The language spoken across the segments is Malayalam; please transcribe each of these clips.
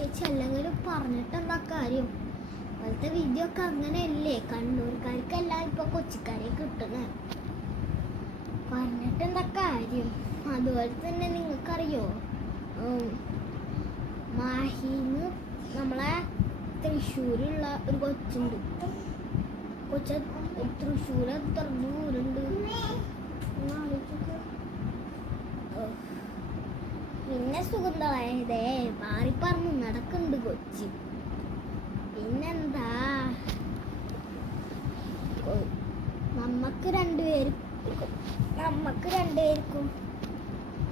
ചേച്ചി അല്ലെങ്കിൽ പറഞ്ഞിട്ട് എന്താ കാര്യം. ഇപ്പോഴത്തെ വിദ്യ ഒക്കെ അങ്ങനെയല്ലേ? കണ്ണൂർക്കാർക്കല്ല ഇപ്പൊ കൊച്ചിക്കാരെ കിട്ടുന്നത് പറഞ്ഞിട്ട് എന്താ കാര്യം. അതുപോലെ തന്നെ നിങ്ങൾക്കറിയോ? മാഹിന്ന് നമ്മളെ തൃശ്ശൂരുള്ള ഒരു കൊച്ചുണ്ട്. കൊച്ച തൃശ്ശൂർ എത്ര ദൂരുണ്ട്? ഒന്ന് പിന്നെ സുഗന്ധമായതേ മാറി പറഞ്ഞു നടക്കുന്നുണ്ട് കൊച്ചി. പിന്നെന്താ? നമ്മക്ക് രണ്ടുപേരും നമ്മക്ക് രണ്ടുപേർക്കും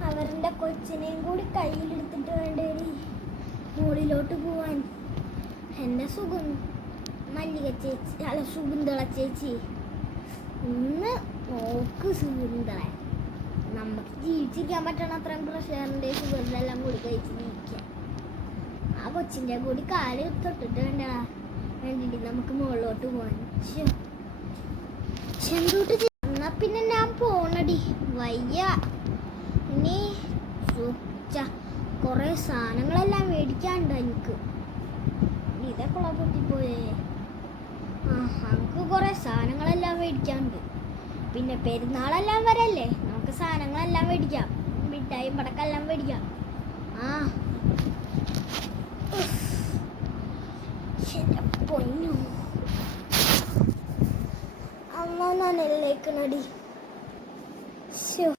അവരുടെ കൊച്ചിനെയും കൂടി കയ്യിലെടുത്തിട്ട് വേണ്ടേടി മുകളിലോട്ട് പോവാൻ. എന്റെ സുഗം മല്ലിക ചേച്ചി അല്ല സുഗന്ധള ചേച്ചി ഇന്ന് നോക്ക് സുഗന്ധള നമുക്ക് ജീവിച്ചിരിക്കാൻ പറ്റണ അത്രയും പ്രഷറിന്റെ എല്ലാം കൂടി കഴിച്ച് ജീവിക്കാം ആ കൊച്ചിന്റെ കൂടി കാൽ തൊട്ടിട്ട് വേണ്ട. വേണ്ടിട്ട് നമുക്ക് മുകളിലോട്ട്. ചെന്തൂട്ട് എന്നാ പിന്നെ ഞാൻ പോണടി. വയ്യ. ഇനി കൊറേ സാധനങ്ങളെല്ലാം മേടിക്കാണ്ട് എനിക്ക്? ഇതൊക്കെ പൊട്ടിപ്പോയേ ആ നമുക്ക് കൊറേ സാധനങ്ങളെല്ലാം മേടിക്കാണ്ട് പിന്നെ പെരുന്നാളെല്ലാം വരല്ലേ? സാധനങ്ങളെല്ലാം മേടിക്കാം. മിഠായി പടക്കെല്ലാം മേടിക്കാം. ആ. പൊന്നു. അമ്മ നനയിലേക്കണടി ശോ